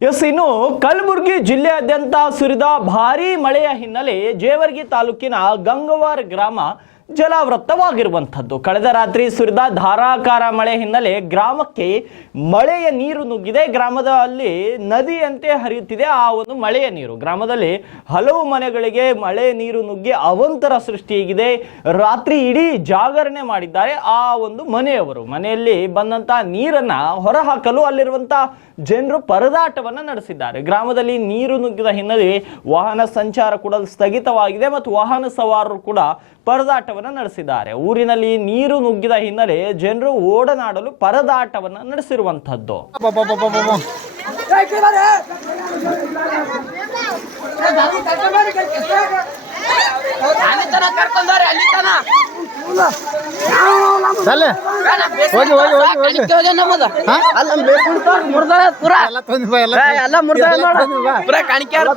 S ಇನ್ನು ಕಲಬುರಗಿ ಜಿಲ್ಲೆಯಾದ್ಯಂತ ಸುರಿದ ಭಾರೀ ಮಳೆಯ ಹಿನ್ನೆಲೆ ಜೇವರ್ಗಿ ತಾಲೂಕಿನ ಗಂಗವಾರ್ ಗ್ರಾಮ ಜಲಾವೃತವಾಗಿರುವಂಥದ್ದು. ಕಳೆದ ರಾತ್ರಿ ಸುರಿದ ಧಾರಾಕಾರ ಮಳೆ ಹಿನ್ನೆಲೆ ಗ್ರಾಮಕ್ಕೆ ಮಳೆಯ ನೀರು ನುಗ್ಗಿದೆ. ಗ್ರಾಮದಲ್ಲಿ ನದಿಯಂತೆ ಹರಿಯುತ್ತಿದೆ ಆ ಒಂದು ಮಳೆಯ ನೀರು. ಗ್ರಾಮದಲ್ಲಿ ಹಲವು ಮನೆಗಳಿಗೆ ಮಳೆ ನೀರು ನುಗ್ಗಿ ಅವಂತರ ಸೃಷ್ಟಿಯಾಗಿದೆ. ರಾತ್ರಿ ಇಡೀ ಜಾಗರಣೆ ಮಾಡಿದ್ದಾರೆ ಆ ಒಂದು ಮನೆಯವರು. ಮನೆಯಲ್ಲಿ ಬಂದಂತ ನೀರನ್ನ ಹೊರಹಾಕಲು ಅಲ್ಲಿರುವಂತ ಜನರು ಪರದಾಟವನ್ನು ನಡೆಸಿದ್ದಾರೆ. ಗ್ರಾಮದಲ್ಲಿ ನೀರು ನುಗ್ಗಿದ ಹಿನ್ನೆಲೆ ವಾಹನ ಸಂಚಾರ ಕೂಡ ಸ್ಥಗಿತವಾಗಿದೆ ಮತ್ತು ವಾಹನ ಸವಾರರು ಕೂಡ ಪರದಾಟವನ್ನ ನಡೆಸಿದ್ದಾರೆ. ಊರಿನಲ್ಲಿ ನೀರು ನುಗ್ಗಿದ ಹಿನ್ನೆಲೆ ಜನರು ಓಡನಾಡಲು ಪರದಾಟವನ್ನು ನಡೆಸಿರುವಂತದ್ದು ಕಾಣಿಕೆ ಎಲ್ಲ